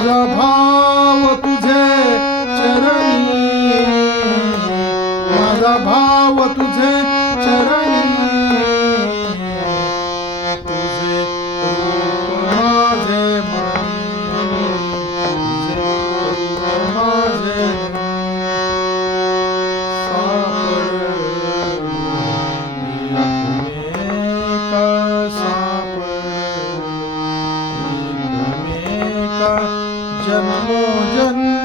माझा भाव तुझे चरणी, माझा भाव तुझे चरणी, तुझे रूप माझे मनी, तुझे रूप माझे जन्मो जन्म